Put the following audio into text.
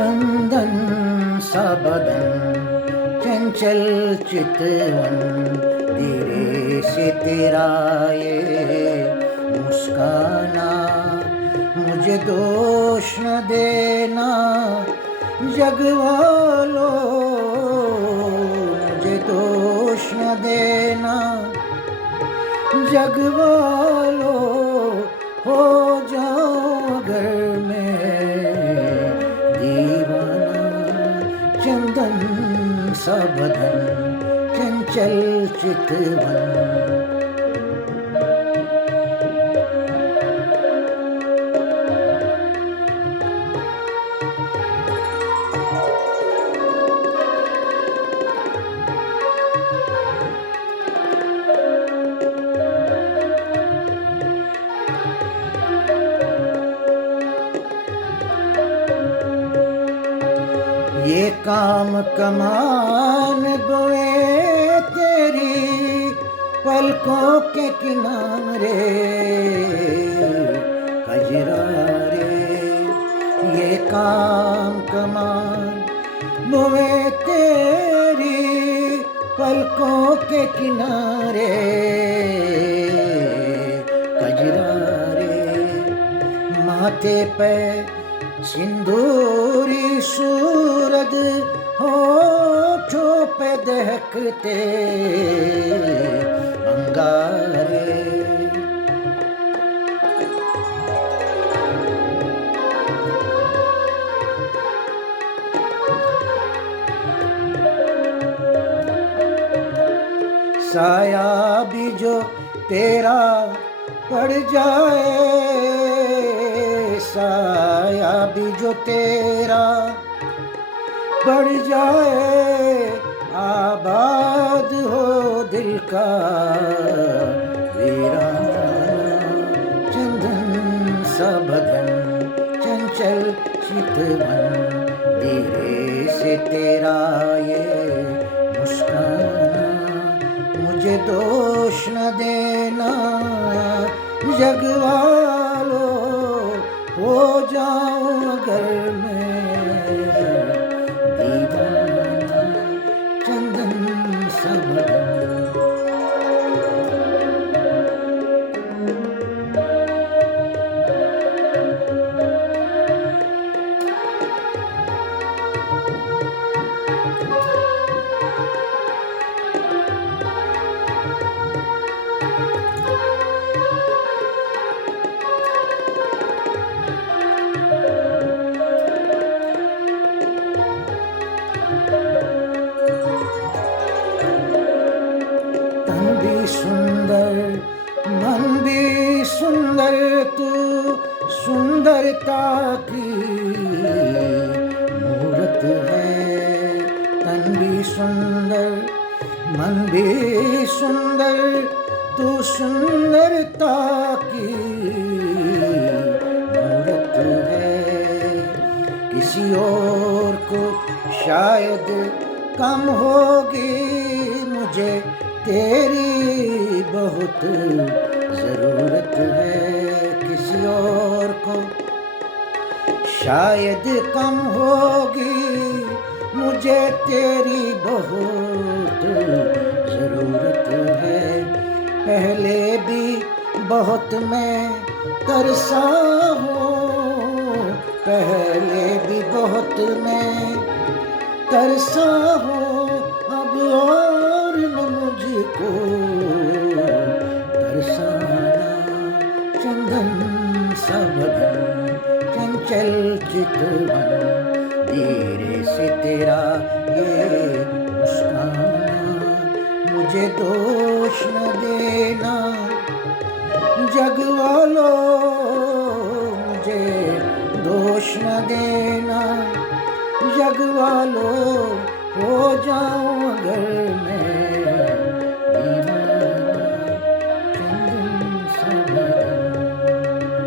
चंदन सा बदन चंचल चितवन, धीरे से तेरा ये मुस्काना, मुझे दोष न देना जग वालों, मुझे दोष न देना जग वालों, हो जाऊं अगर मैं दीवाना। चंदन सा बदन चंचल चितवन, ये काम कमान बोए तेरी पलकों के किनारे, कजरा रे ये काम कमान बोए तेरी पलकों के किनारे, कजरा रे माथे पे सिंदूरी सूरज, होठों पे दहकते अंगारे, साया भी जो तेरा पड़ जाए, साया भी जो तेरा पड़ जाए, आबाद हो दिल का वीराना। चंदन सा बदन चंचल चितवन, धीरे से तेरा ये मुस्काना, मुझे दोष न देना जग वालों, हो जाऊं अगर मैं दीवाना। चंदन सा बदन सुंदर मन भी सुंदर, तू सुंदरता की मूरत है। तन भी सुंदर मन भी सुंदर, तू सुंदरता की मूरत है। किसी और को शायद कम होगी, मुझे तेरी बहुत जरूरत है। किसी और को शायद कम होगी, मुझे तेरी बहुत जरूरत है। पहले भी बहुत मैं तरसा हूँ, पहले भी बहुत मैं तरसा हूँ, अब और न मुझको तरसाना। चंदन सा बदन चंचल चितवन, धीरे से तेरा ये मुस्काना, मुझे दोष न देना जग वालों, मुझे दोष न देना जग वालों, हो जाऊं अगर मैं